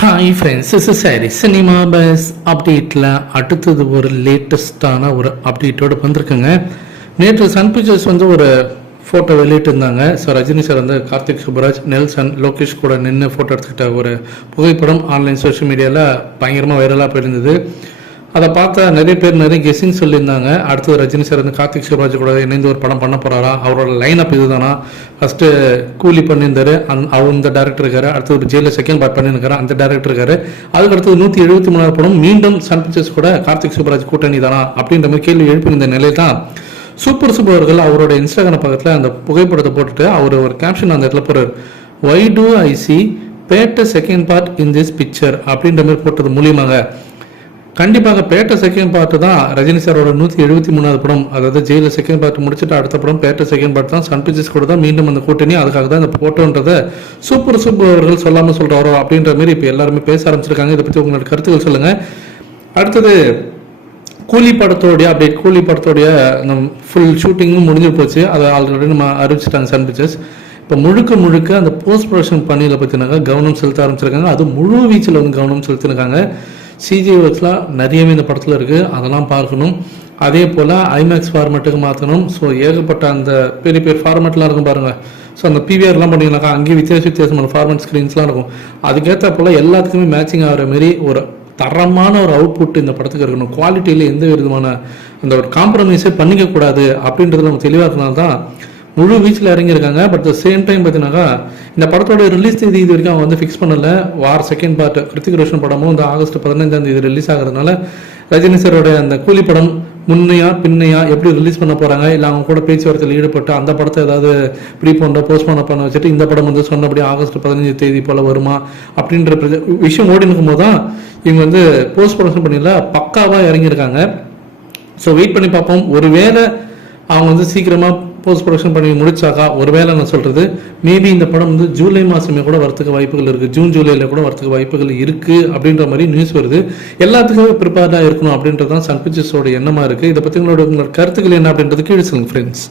Hi friends, is sorry cinema bus அப்டேட்டில் அடுத்தது ஒரு லேட்டஸ்டான ஒரு அப்டேட்டோடு வந்திருக்குங்க. நேற்று சன் பிக்சர்ஸ் வந்து ஒரு ஃபோட்டோ வெளியிட்டிருந்தாங்க. ஸோ ரஜினி சார் வந்து கார்த்திக் சுப்புராஜ், நெல்சன், லோகேஷ் கூட நின்று ஃபோட்டோ எடுத்துக்கிட்ட ஒரு புகைப்படம் ஆன்லைன் சோஷியல் மீடியாவில் பயங்கரமாக வைரலாக போயிருந்தது. அதை பார்த்தா நிறைய பேர் நிறைய கெஸ்ஸிங் சொல்லியிருந்தாங்க. அடுத்தது ரஜினி சார் வந்து கார்த்திக் சுப்ராஜ் கூட இணைந்து ஒரு படம் பண்ண போகிறாரா, அவரோட லைன் அப் இதுதானா, ஃபஸ்ட்டு கூலி பண்ணியிருந்தாரு அவர் இந்த டேரக்டர் இருக்காரு, அடுத்தது ஒரு ஜெயிலில் செகண்ட் பார்ட் பண்ணியிருக்காரு அந்த டேரக்டர் இருக்காரு, அதுக்கு அடுத்தது 173 படம் மீண்டும் சன் பிக்சர்ஸ் கூட கார்த்திக் சுப்ராஜ் கூட்டணி தானா அப்படின்ற மாதிரி கேள்வி எழுப்பியிருந்த நிலையில் தான் சூப்பர் அவர்கள் அவரோட இன்ஸ்டாகிராம் பக்கத்தில் அந்த புகைப்படத்தை போட்டுட்டு அவர் ஒரு கேப்ஷன் அந்த இடத்துல போகிறார். Why do I see Petta second part in this picture அப்படின்ற மாதிரி போட்டது மூலியமாக கண்டிப்பாக பேட்ட செகண்ட் பார்ட் தான் ரஜினி சாரோட 173வது படம். அதாவது ஜெயிலில் செகண்ட் பார்ட் முடிச்சுட்டு அடுத்த படம் பேட்ட செகண்ட் பார்ட் தான் சன் பிக்சர்ஸ் கூட தான் மீண்டும் அந்த கூட்டணி. அதுக்காக தான் இந்த போட்டோன்றதை சூப்பர் அவர்கள் சொல்லாமல் சொல்கிறாரோ அப்படின்ற மாதிரி இப்போ எல்லாருமே பேச ஆரம்பிச்சிருக்காங்க. இதை பற்றி உங்களோட கருத்துக்கள் சொல்லுங்கள். அடுத்தது கூலி படத்தோடைய அப்டேட். கூலி படத்தோடைய ஃபுல் ஷூட்டிங்கும் முடிஞ்சு போச்சு. அதை ஆல்ரெடி நம்ம அறிவிச்சிட்டாங்க சன் பிக்சர்ஸ். இப்போ முழுக்க அந்த போஸ்ட் ப்ரொடக்ஷன் பணியில் பற்றினாங்க கவனம் செலுத்த ஆரம்பிச்சிருக்காங்க. அது முழு வீச்சில் வந்து கவனம் செலுத்திருக்காங்க. சிஜி ஒர்க்ஸ்லாம் நிறையவே இந்த படத்தில் இருக்குது, அதெல்லாம் பார்க்கணும். அதே போல் ஐமேக்ஸ் ஃபார்மேட்டுக்கு மாற்றணும். ஸோ ஏகப்பட்ட அந்த பெரிய ஃபார்மேட்லாம் இருக்கும் பாருங்கள். ஸோ அந்த பிவிஆர்லாம் பண்ணிங்கனாக்கா அங்கேயும் வித்தியாசமான ஃபார்மேட் ஸ்க்ரீன்ஸ்லாம் இருக்கும். அதுக்கேற்ற போல் எல்லாத்துக்குமே மேட்சிங் ஆகிற மாரி ஒரு தரமான ஒரு அவுட்புட் இந்த படத்துக்கு இருக்கணும். குவாலிட்டியில் எந்த விதமான அந்த ஒரு காம்ப்ரமைஸே பண்ணிக்கக்கூடாது அப்படின்றது நம்ம தெளிவாக்குனால்தான் முழு வீச்சில் இறங்கியிருக்காங்க. பட் த சேம் டைம் பார்த்தீங்கன்னாக்கா இந்த படத்தோட ரிலீஸ் தேதி இது வரைக்கும் அவங்க வந்து ஃபிக்ஸ் பண்ணலை. வார் செகண்ட் பார்ட் கிருத்திக் ரோஷன் படமும் இந்த ஆகஸ்ட் 15ஆம் தேதி ரிலீஸ் ஆகிறதுனால ரஜினி சாரோட அந்த கூலி படம் முன்னையா பின்னையா எப்படி ரிலீஸ் பண்ண போகிறாங்க, இல்லை அவங்க கூட பேச்சுவார்த்தையில் ஈடுபட்டு அந்த படத்தை ஏதாவது ப்ரீபோண்டோ போஸ்ட்போன் பண்ண வச்சுட்டு இந்த படம் வந்து சொன்னபடி ஆகஸ்ட் 15 தேதி போல் வருமா அப்படின்ற விஷயம் ஓடி இருக்கும்போது தான் இவங்க வந்து போஸ்ட் ப்ரொடக்ஷன் பண்ணியில் பக்காவாக இறங்கியிருக்காங்க. ஸோ வெயிட் பண்ணி பார்ப்போம். ஒருவேளை அவங்க வந்து சீக்கிரமாக போஸ்ட் ப்ரொடக்ஷன் பண்ணி முடிச்சாக்கா ஒருவேளை நான் சொல்கிறது மேபி இந்த படம் வந்து ஜூலை மாதமே கூட வரத்துக்கு வாய்ப்புகள் இருக்குது, ஜூன் ஜூலையில் கூட வரத்துக்கு வாய்ப்புகள் இருக்குது அப்படின்ற மாதிரி நியூஸ் வருது. எல்லாத்துக்குமே ப்ரிப்பேர்டாக இருக்கணும் அப்படின்றது தான் சன் பிக்சர்ஸோட எண்ணமாக இருக்குது. இதை பற்றி உங்களோட கருத்துக்கள் என்ன அப்படின்றது கீழே சொல்லுங்கள் ஃப்ரெண்ட்ஸ்.